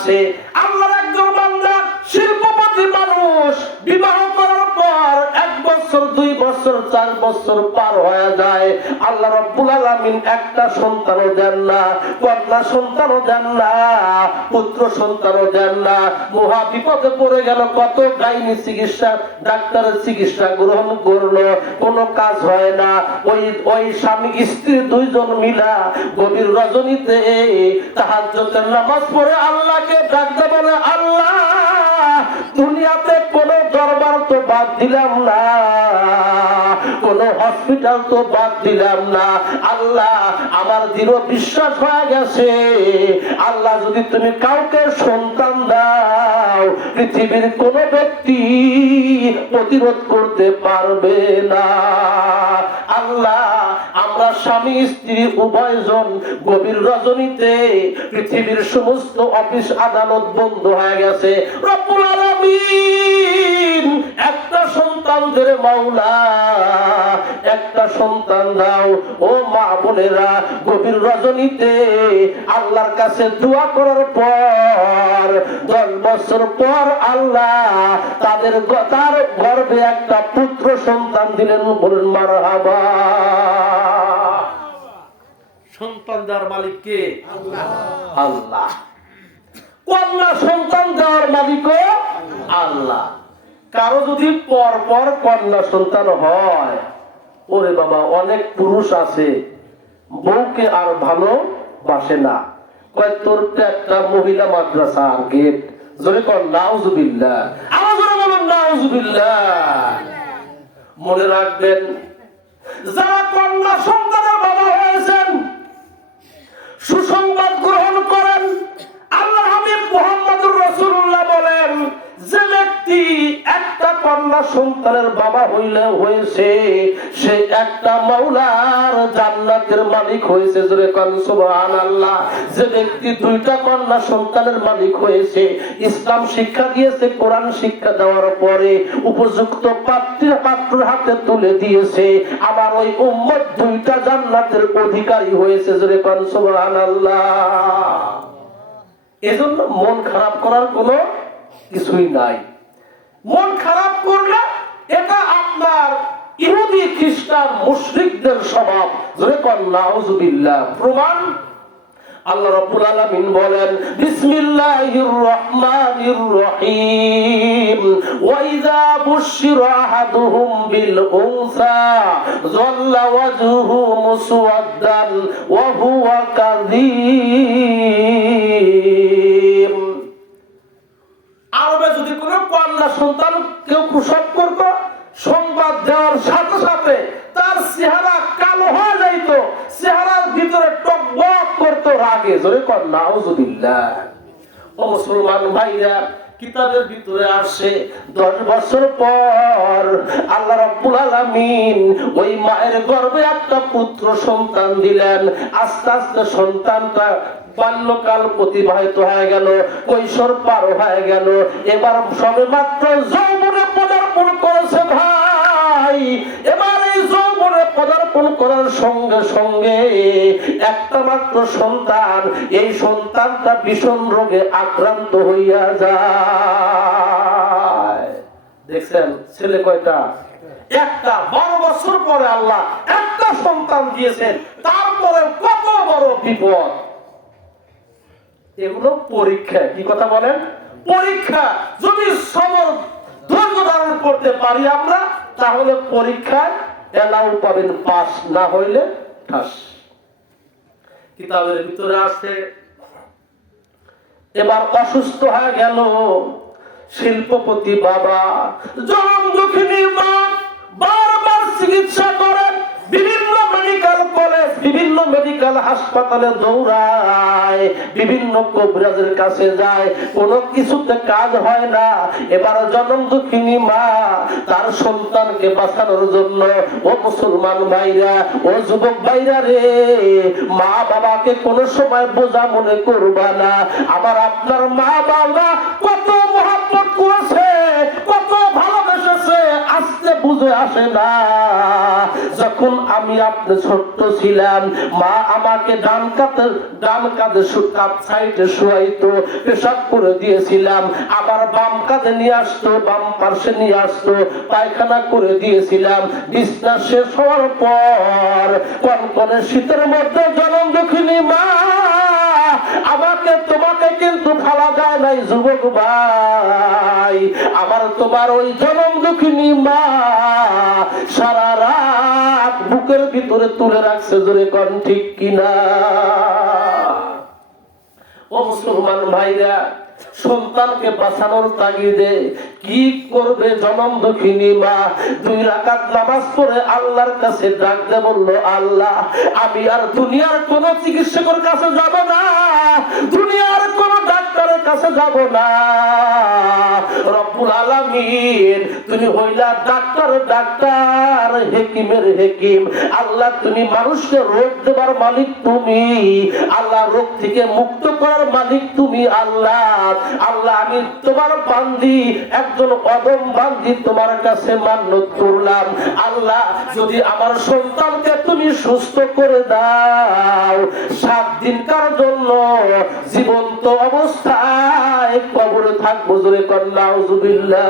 আসে। আল্লাহর একজন বান্দা শিল্পপতি মানুষ, বিবাহ করার পর 1 বছর 2 বছর 4 বছর পার হয়ে যায়, আল্লাহ রাব্বুল আলামিন একটা সন্তানও দেন না, কন্যা সন্তানও দেন না, পুত্র সন্তানও দেন না। মহা বিপদে পড়ে গেল, কত গাইনি চিকিৎসা, ডাক্তারের চিকিৎসা গ্রহণ করলো, কোনো কাজ হয় না। ওই স্বামী স্ত্রী 2 জন মিলা গভীর রজনীতে তাহাজ্জুদের নামাজ পড়ে আল্লাহকে ডাকতে বলে, আল্লাহ দুনিয়াতে কোনো দরবার তো বাদ দিলাম না, কোনো হসপিটাল তো বাদ দিলাম না, আল্লাহ আমার দৃঢ় বিশ্বাস হয়ে গেছে, আল্লাহ যদি তুমি কাউকে সন্তান দাও পৃথিবীর কোন ব্যক্তি প্রতিরোধ করতে পারবে না। আল্লাহ আমরা স্বামী স্ত্রী উভয়জন গভীর রজনীতে পৃথিবীর সমস্ত অফিস আদালত বন্ধ হয়ে গেছে, রব্বুল আলামিন একটা সন্তান ধরে মাওলা একটা সন্তান দাও। ও মা বোনেরা, গভীর রজনীতে আল্লাহর কাছে দোয়া করার পর 10 বছর পর আল্লাহ তার গর্ভে একটা পুত্র সন্তান দিলেন। বলুন মারহাবা। সন্তান দেওয়ার মালিক কে? আল্লাহ। কন্যা সন্তান দেওয়ার মালিকও আল্লাহ। কারো যদি পর পর কন্যা সন্তান হয়, ওরে বাবা, অনেক পুরুষ আছে বউকে আর ভালোবাসে না, কয় তোর তো একটা মহিলা মাদ্রাসা আর গেট, জোরে কর নাউজুবিল্লাহ, আরো জোরে বলুন নাউজুবিল্লাহ। মনে রাখবেন, যারা কন্যা সন্তানের বাবা হয়েছেন সুসংবাদ গ্রহণ করেন। আল্লাহর হাবিব মুহাম্মদুর রাসূলুল্লাহ বলেন, যে ব্যক্তি একটা কন্যা সন্তানের বাবা হয়েছে সে একটা মাওলার জান্নাতের মালিক হয়েছে। জোরে কোন সুবহানাল্লাহ। যে ব্যক্তি 2টা কন্যা সন্তানের মালিক হয়েছে, ইসলাম শিক্ষা দিয়েছে, কোরআন শিক্ষা দেওয়ার পরে উপযুক্ত পাত্রের হাতে তুলে দিয়েছে, আবার ওই উম্মত 2টা জান্নাতের অধিকারী হয়েছে। জোরে কোন সুবহানাল্লাহ। এজন্য মন খারাপ করার কোনো কিছুই নাই। মন খারাপ করলে এটা আপনার ইহুদি খ্রিস্টান মুশরিকদের স্বভাব। জোরে কোন নাউজুবিল্লাহ। প্রমাণ আল্লাহ রাব্বুল আলামিন বলেন, বিসমিল্লাহির রহমানির রহিম, ওয়া ইযা বুশিরা আহাদুহুম বিল উনসা যাল্লা ওয়াজহুহু মুসওয়াদ্দান ওয়া হুয়া কাযীম। আরবে যদি কোনো কন্যা সন্তান কেউ প্রসব করত, সংবাদ দেওয়ার সাথে সাথে তার চেহারা কালো হয়ে যাইত, চেহারার ভিতরে টকবক করত রাগে। জোরে কর নাউজুবিল্লাহ। ও মুসলমান ভাইরা, কিতাবের ভিতরে আসে 10 বছর পর আল্লাহ রাব্বুল আলামিন ওই মায়ের গর্ভে একটা পুত্র সন্তান দিলেন। আস্তে আস্তে সন্তানটা বাল্যকাল অতিবাহিত হয়ে গেল, কৈশোর পার হয়ে গেল, এবার সবে মাত্র যৌবনে পদার্পণ করেছে। ভাই, এবার এই যৌবনে পদার্পণ করার সঙ্গে সঙ্গে একটা মাত্র সন্তান, এই সন্তানটা ভীষণ রোগে আক্রান্ত হইয়া যায়। দেখছেন ছেলে কয়টা? একটা। 12 বছর পরে আল্লাহ একটা সন্তান দিয়েছেন, তারপরে কত বড় বিপদ। এগুলো পরীক্ষা। কি কথা বলেন? পরীক্ষা। যদি সবর ধৈর্য ধারণ করতে পারি আমরা, তাহলে পরীক্ষায় এলাও পাবেন, পাস না হইলে ঠাস। কিতাবের ভিতরে আছে, এবার অসুস্থ হয়ে গেল শিল্পপতি বাবা, জনম দুঃখিনী মা বারবার চিকিৎসা করেন, বিভিন্ন মেডিকেল কলেজ, বিভিন্ন মেডিকেল হাসপাতালে দৌড়ায়, বিভিন্ন কবিরাজের কাছে যায়, কোনো কিছুতে কাজ হয় না। এবার জনম দুঃখিনী মা তার সন্তানকে বাঁচানোর জন্য, ও মুসলমান ভাইরা, ও যুবক ভাইরা রে, মা বাবাকে কোনো সময় বোঝা মনে করবা না। আবার আপনার মা বাবা কত মহব্বত করেছে, কত ভালোবেসেছে, আজকে বুঝ বুঝে আসে না। যখন আমি আপনি ছোট্ট ছিলাম, মা আমাকে ডান কাঁধে সাইডে শুয়াইতো, পেশাব করে দিয়েছিলাম, আবার বাম কাঁধে নিয়ে আসতো, বাম পার্শ্বে নিয়ে আসতো, পায়খানা করে দিয়েছিলাম। বিছনা শেষ হওয়ার পর কনকনে শীতের মধ্যে জনম দুঃখিনী মা আমাকে তোমাকে কিন্তু ফেলা যায় নাই যুবক ভাই। আমার তোমার ওই জনম দুঃখিনী মা সারা রাত বুকের ভিতরে তুলে রাখছে, জোরে কোন ঠিক কিনা? ও মুসলমান ভাইরা, সন্তানকে বাঁচানোর তাগিদে কি করবে জনম দুঃখিনী মা? 2 রাকাত নামাজ পড়ে আল্লাহর কাছে ডাক দিয়ে বলল, আল্লাহ আমি আর দুনিয়ার কোন চিকিৎসকের কাছে যাব না, দুনিয়ার কোন ডাক্তারের কাছে যাব না। রব্বুল আলামিন তুমি হইলা ডাক্তার হেকিমের হেকিম। আল্লাহ তুমি মানুষকে রোগ দেবার মালিক তুমি, আল্লাহ রোগ থেকে মুক্ত করার মালিক তুমি। আল্লাহ আমি তোমার বান্দি, একজন কদম বান্দি, তোমার কাছে মান্যত করলাম। আল্লাহ যদি আমার সন্তানকে তুমি সুস্থ করে দাও, 7 দিনকার জন্য জীবন্ত অবস্থায় কবরে থাকবো, জোরে কর নাউজুবিল্লাহ।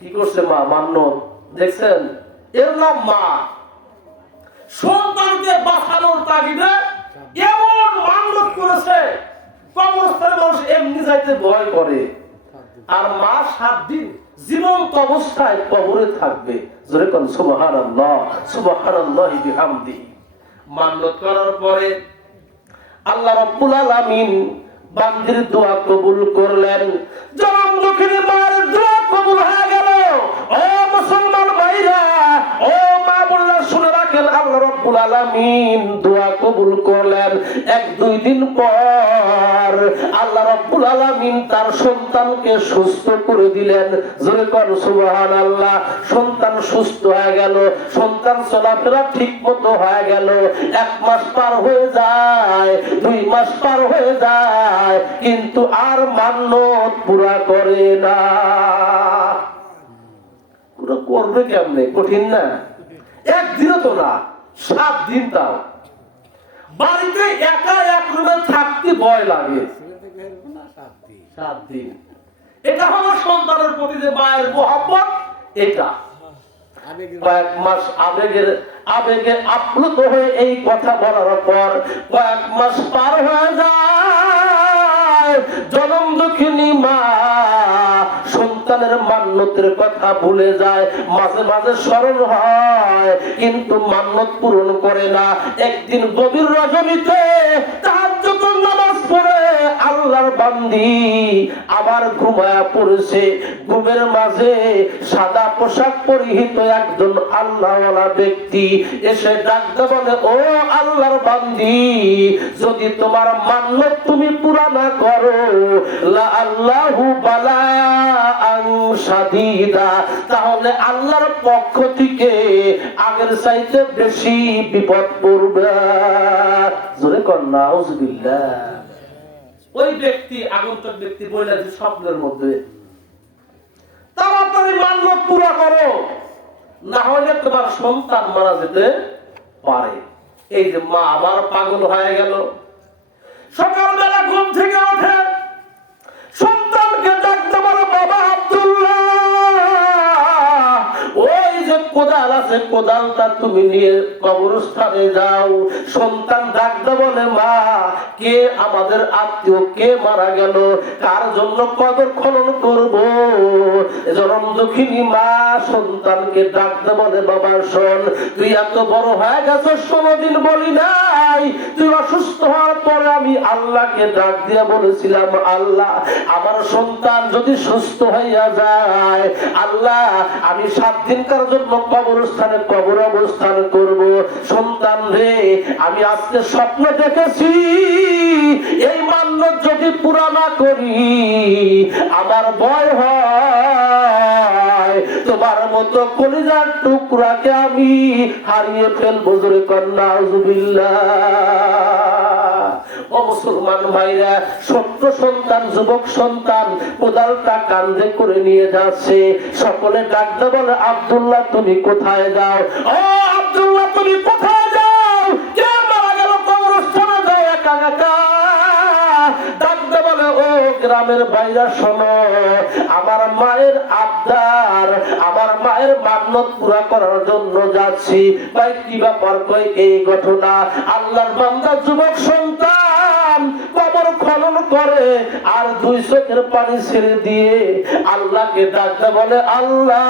কি করছে মা? মান্যত। দেখছেন, এর নাম মা। সন্তানকে বাঁচানোর তাগিদে এমন মান্যত করেছে, কবরস্থানে মানুষ এমনি যাইতে ভয় করে, আর মা 7 দিন জীবন্ত অবস্থায় কবরে থাকবে। জোরে কোন সুবহানাল্লাহ, সুবহানাল্লাহি বিহামদিহি। মান্যত করার পরে আল্লাহ রাব্বুল আলামিন বান্দির দোয়া কবুল করলেন। জনম দুঃখিনী মায়ের দোয়া কবুল হয়ে গেল। ও মুসলমান ভাইরা, ও মা বোনরা শুনে রাখেন, আল্লাহ রাব্বুল আলামিন দোয়া কবুল করলেন। 1-2 দিন পর আল্লাহ রাব্বুল আলামিন তার সন্তানকে সুস্থ করে দিলেন। জোরে কোন সুবহানাল্লাহ। সন্তান সুস্থ হয়ে গেল, সন্তান চলাফেরা ঠিক মতো হয়ে গেল। 1 মাস পার হয়ে যায়, 2 মাস পার হয়ে যায়, কিন্তু আর মান্যত পুরা করে না। পুরো করবে কেমনে? কঠিন না? 1 দিনও তো না, 7 দিন। তাও বাড়িতে একা এক রুমে থাকতে ভয় লাগে। 7 দিন। এটা হলো সন্তানের প্রতি যে মায়ের মহব্বত। এটা কয়েক মাস আবেগে আপ্লুত হয়ে এই কথা বলার পর কয়েক মাস পার হয়ে যায়। জনম দুঃখিনী মা সন্তানের মান্যতের কথা ভুলে যায়, মাঝে মাঝে স্মরণ হয়, কিন্তু মান্যত পূরণ করে না। একদিন গভীর রজনীতে তাহাজ্জুদের নামাজ পড়ে আল্লাহর বান্দি আবার ঘুমায়া পড়েছে। ঘুমের মাঝে সাদা পোশাক পরিহিত একজন আল্লাহওয়ালা ব্যক্তি এসে ডাকতে বলে, ও আল্লাহর বান্দি, যদি তোমার মান্যত তুমি পুরা না করো, লা আল্লাহু বালাআন শাদীদা, তাহলে আল্লাহর পক্ষ থেকে আগের চাইতে বেশি বিপদ পড়বে। জোরে কর নাউজুবিল্লাহ। ওই ব্যক্তি, আগন্তুক ব্যক্তি বলে যে স্বপ্নের মধ্যে, তাড়াতাড়ি মান্যত পুরা করো, না হলে তোমার সন্তান মারা যেতে পারে। এই যে মা আবার পাগল হয়ে গেল। সকালবেলা ঘুম থেকে ওঠে, সন্তানকে ডাকতে বলে, বাবা আব্দুল্লাহ, ওই যে কোদাল আছে, কোদালটা তুমি নিয়ে কবরস্থানে যাও। সন্তান ডাকতে বলে, মা, কে আমাদের আত্মীয়, কে মারা গেল, কার জন্য কবর খনন করব? জনম দুঃখিনী মা সন্তানকে ডাকতে বলে, বাবা শোন, তুই এত বড় হয়ে গেছিস, কোনদিন বলি নাই। তুই অসুস্থ হওয়ার পরে আমি আল্লাহকে ডাক দিয়ে বলেছিলাম, আল্লাহ আমার সন্তান যদি সুস্থ হইয়া যায়, আল্লাহ আমি 7 দিনকার জন্য কবরস্থানে কবর অবস্থান করব। সন্তান রে, আমি আজকে স্বপ্ন দেখেছি, এই মান্যত যদি পুরা না করি, আমার ভয় হয় তোমার মতো কলিজার টুকরাকে আমি হারিয়ে ফেলবো। জোরে কর নাউজুবিল্লাহ। ও মুসলমান ভাইরা, ছোট্ট সন্তান, যুবক সন্তান কোদালটা কাঁধে করে নিয়ে যাচ্ছে। সকলে ডাকতে বলে, আব্দুল্লাহ তুমি কোথায় যাও? ও আব্দুল্লাহ তুমি কোথায় যাও? কে মারা গেল? কবরস্থানে যাও একা একা। ডাকতে বলে, ও গ্রামের ভাইরা শোনো, আমার মায়ের আবদার, আমার মায়ের মান্যত পুরা করার জন্য যাচ্ছি। ভাই কি ব্যাপার? কই এই ঘটনা। আল্লাহর বান্দা যুবক সন্তান কবর খনন করে আর দুই চোখের পানি ছেড়ে দিয়ে আল্লাহকে ডাকতে বলে, আল্লাহ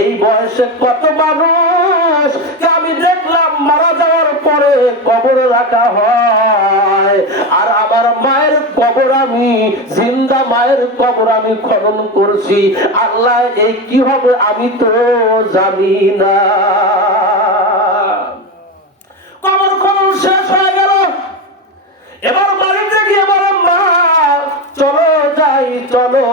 এই বয়সে কত মানুষ আমি দেখলাম মারা যাওয়ার পরে কবরে রাখা হয়, আর আমার মায়ের কবর আমি, জিন্দা মায়ের কবর আমি খনন করছি। আল্লাহ এই কি হবে আমি তো জানি না। কবর খনন শেষ হয়ে গেল। এবার বাড়িতে গিয়ে বলে, মা চলো যাই চলো।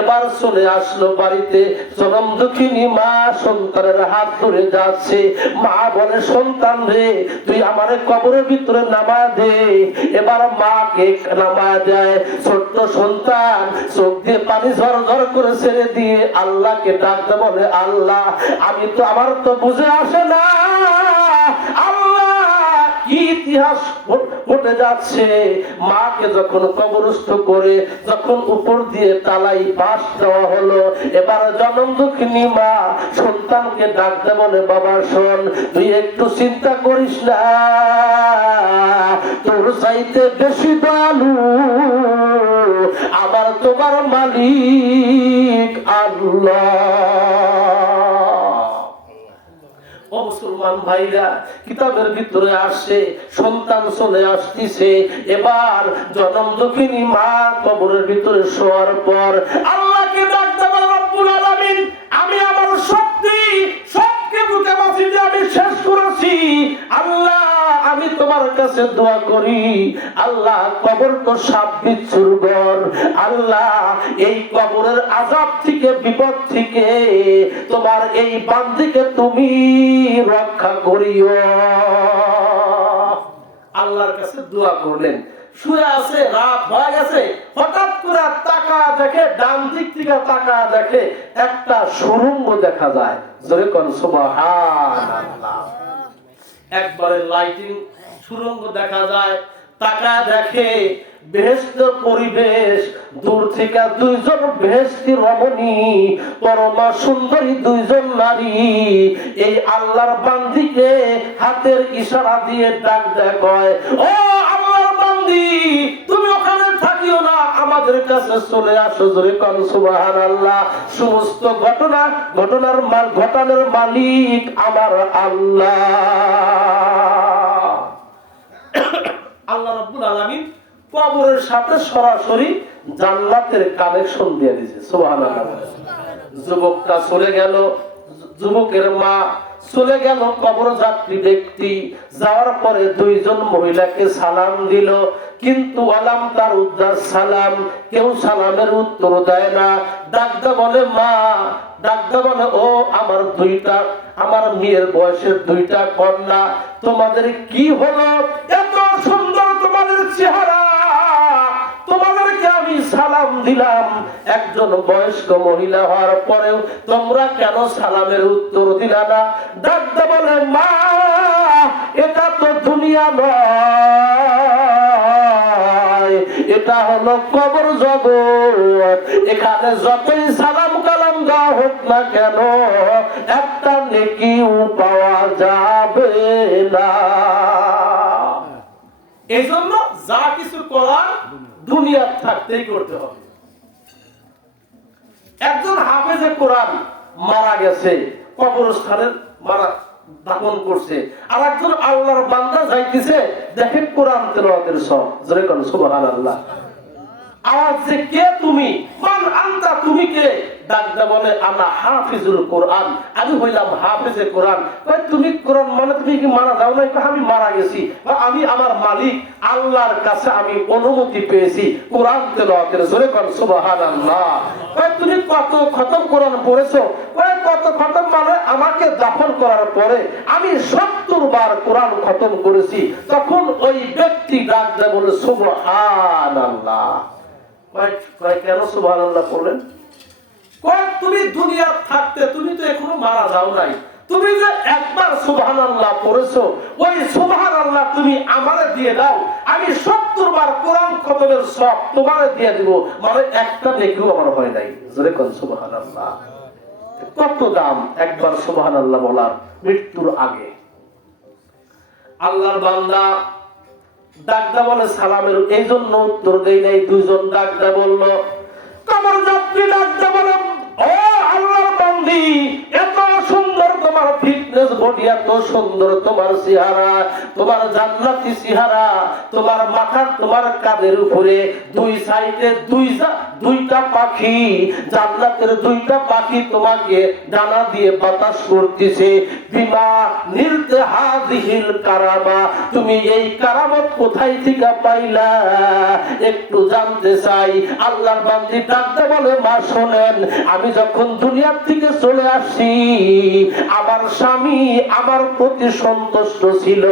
এবার চলে আসলো বাড়িতে। চরম দুঃখিনী মা সন্তানের হাত ধরে যাচ্ছে। মা বলে, সন্তান রে তুই আমার কবরের ভিতরে নামা দে। এবার মাকে নামা দেয়। ছোট্ট সন্তান চোখ দিয়ে পানি ঝরঝর করে ছেড়ে দিয়ে আল্লাহকে ডাকতে বলে, আল্লাহ আমি তো, আমার তো বুঝে আসে না ইতিহাস ঘটে যাচ্ছে। মাকে যখন কবরস্থ করে, যখন উপর দিয়ে তালাই বাঁশ দেওয়া হলো, এবার জনম দুঃখিনী মা সন্তানকে ডাকতে বলে, বাবা শোন, তুই একটু চিন্তা করিস না, তোর চাইতে বেশি দয়ালু আমার তোমার মালিক আল্লাহ। ও মুসলমান ভাইরা, কিতাবের ভিতরে আসে সন্তান চলে আসতেছে। এবার জনম দুঃখিনী মা কবরের ভিতরে শোয়ার পর আল্লাহকে ডাকতে বলে, রব্বুল আলামিন আমি আমার শক্তি সবকিছুকে বাঁচিয়ে আমি শেষ করেছি। আল্লাহ আমি তোমার কাছে দোয়া করি, আল্লাহ কবর তো সাপ বিচ্ছুর ঘর, আল্লাহ এই কবরের আযাব থেকে, বিপদ থেকে তোমার এই বান্দিকে তুমি রক্ষা করিও। আল্লাহর কাছে দোয়া করলেন। শুয়ে আছে, রাত হয়ে গেছে, হঠাৎ করে তাকা দেখে, ডান দিক থেকে তাকা দেখে একটা সুড়ঙ্গ দেখা যায়। জোরে কোন সুবহানাল্লাহ। একবারে লাইটিং সুড়ঙ্গ দেখা যায়। তাকা দেখে বেহেশতের পরিবেশ। দূর থেকে দুইজন বেহেশতি রমণী, পরমা সুন্দরী দুইজন নারী এই আল্লাহর বান্দিকে হাতের ইশারা দিয়ে ডাক দেয়, কয়, ও আল্লাহর বান্দি তুমি ওখানে থাকিও না, আমাদের কাছে চলে আসো। জোরে কোন সুবহানাল্লাহ। সমস্ত ঘটনার মালিক আমার আল্লাহ। আল্লাহ রাব্বুল আলামিন কবরের সাথে সরাসরি জান্নাতের কানেকশন দিয়ে দিয়েছে। সুবহানাল্লাহ। যুবকটা চলে গেল, যুবকের মা চলে গেল, কবর যাত্রী ব্যক্তি যাওয়ার পরে দুইজন মহিলাকে সালাম দিল, কিন্তু আলাম তার উদ্দার সালাম, কেউ সালামের উত্তর দেয় না। ডাকতে বলে, মা ডাকতে বলে, ও আমার মেয়ের বয়সের দুইটা কন্যা, তোমাদের কি হলো? এত সুন্দর তোমাদের চেহারা, তোমাদেরকে আমি সালাম দিলাম, একজন বয়স্ক মহিলা হওয়ার পরেও তোমরা কেন সালামের উত্তর দিলা না? ডাকতে বলে, মা এটা তো দুনিয়া নয়, এটা হলো কবর জগৎ। এখানে যতই সালাম কালাম দেওয়া হোক না কেন, একটা নেকিও পাওয়া যাবে না। এই জন্য যা কিছু করার দুনিয়ার থাকতেই করতে হবে। একজন হাফেজে কোরআন মারা গেছে, কবরস্থানে দাফন করছে, আর একজন আল্লাহর বান্দা যাইতেছে, দেখেন কোরআন তেলাওয়াতের সব। জোরে কোন সুবহানাল্লাহ। আওয়াজ যে কে তুমি, মান আনতা তুমি কে? ডাকতে বলে আনা হাফিজুল কোরআন, আমি হইলাম হাফিজে কোরআন। তুমি কোরআন মানে তুমি কি মারা যাও না? আমি মারা গেছি, আমি আমার মালিক আল্লাহর কাছে আমি অনুমতি পেয়েছি কোরআন তেলাওয়াতের। জোরে কোন সুবহানাল্লাহ। তুমি কত খতম কোরআন পড়েছো? কত খতম মানে আমাকে দাফন করার পরে আমি 70 বার কোরআন খতম করেছি। তখন ওই ব্যক্তি ডাকতে বলে সুবহানাল্লাহ। কেন সুবহানাল্লাহ বললেন? তুমি দুনিয়ার থাকতে তুমি তো এখনো মারা যাও নাই, তুমি যে একবার সুবহানাল্লাহ পড়েছো, ওই সুবহানাল্লাহ তুমি আমারে দিয়ে দাও, আমি 70 বার কোরআন খতমের সব তোমারে দিয়ে দিব, মানে একটা নেকিও আমার হয় নাই। জোরে কোন সুবহানাল্লাহ। কত দাম একবার সুবহানাল্লাহ বলার মৃত্যুর আগে। আল্লাহর বান্দা ডাকদা বলে সালামের, এই জন্য উত্তর দেই নাই। দুইজন ডাকদা বলল, কবর যাত্রী ডাকদা বলে, ও আল্লাহর বান্দি, এত সুন্দর তোমার ফিটনেস বডি, এত সুন্দর তোমার চেহারা, তোমার জান্নাতি চেহারা, তোমার মাথা, তোমার কাঁধের উপরে দুই সাইডে দুইটা পাখি, জান্নাতের দুইটা পাখি তোমাকে ডানা দিয়ে বাতাস করতেছে। বিমা নিলতে হাযিহিল কারামা, তুমি এই কারামত কোথায় থেকে পাইলা একটু জানতে চাই। আল্লাহর বান্দি ডাকতে বলে, মা শোনেন, আমি যখন দুনিয়ার থেকে চলে আসি, আমার স্বামী আমার প্রতি সন্তুষ্ট ছিল।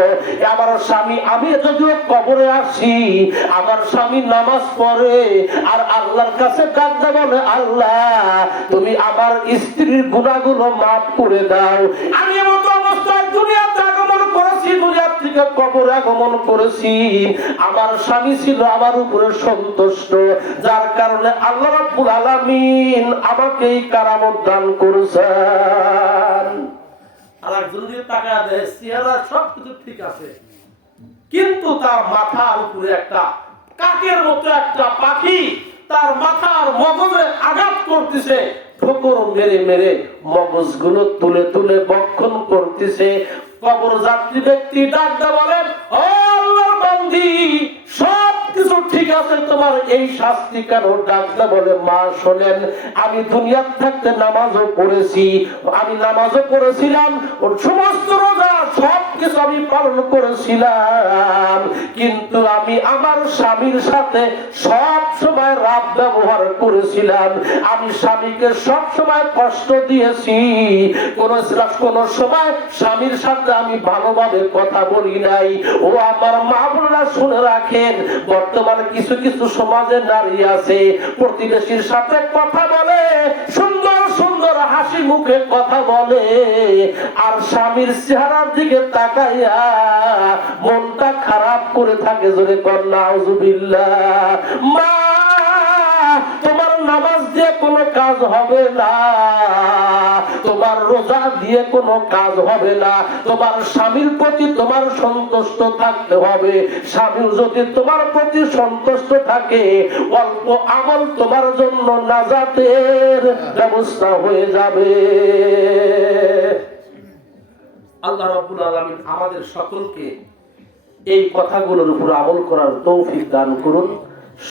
আমার স্বামী, আমি যদিও কবরে আসি, আমার স্বামী নামাজ পড়ে আর আল্লাহর কাছে ডাকতে বলে, আল্লাহ তুমি আমার স্ত্রীর গুনাহগুলো মাফ করে দাও। আমি এমন অবস্থায় দুনিয়াতে আগমন করেছি, দুনিয়ার থেকে কবরে আগমন করেছি, আমার স্বামী ছিল আমার উপরে সন্তুষ্ট, যার কারণে আল্লাহ রাব্বুল আলামিন আমাকে এই কারামত দান করেছেন। আর একজন দিয়ে তাকায় দেয়, চেহারা সবকিছু ঠিক আছে, কিন্তু তার মাথার উপরে একটা কাকের মতো একটা পাখি তার মাথার মগজে আঘাত করতেছে, ঠোকর মেরে মেরে মগজগুলো তুলে তুলে বক্ষণ করতেছে। কবর যাত্রী ব্যক্তি ডাকতে বলেন, ও আল্লাহর বান্দি, সবকিছু ঠিক আছে, তোমার এই শাস্তি কেন? ডাকতে বলে, মা শোনেন, আমি দুনিয়ার থাকতে নামাজও পড়েছি, আমি নামাজও পড়েছিলাম, ওর সমস্ত রোজা সবকিছু আমি পালন করেছিলাম, কিন্তু আমি আমার স্বামীর সাথে সব সময় রাত ব্যবহার করেছিলাম, আমি স্বামীকে সব সময় কষ্ট দিয়েছি, কোন সময় স্বামীর সাথে আমি ভালোভাবে কথা বলি নাই। ও আমার মা বোনেরা শুনে রাখেন, বর্তমানে কিছু কিছু সমাজে নারী আছে, প্রতিবেশীর সাথে কথা বলে, সুন্দর সুন্দর হাসি মুখে কথা বলে, আর স্বামীর চেহারার দিকে তাকাইয়া মনটা খারাপ করে থাকে। জোরে কর নাউজুবিল্লাহ। মা, তোমার নামাজ দিয়ে কোনো কাজ হবে না, তোমার রোজা দিয়ে কোনো কাজ হবে না, তোমার স্বামীর প্রতি তোমার সন্তুষ্ট থাকতে হবে। স্বামী যদি তোমার প্রতি সন্তুষ্ট থাকে, অল্প আমল তোমার জন্য নাজাতের ব্যবস্থা হয়ে যাবে। আল্লাহ রাব্বুল আলামিন আমাদের সকলকে এই কথাগুলোর উপর আমল করার তৌফিক দান করুন।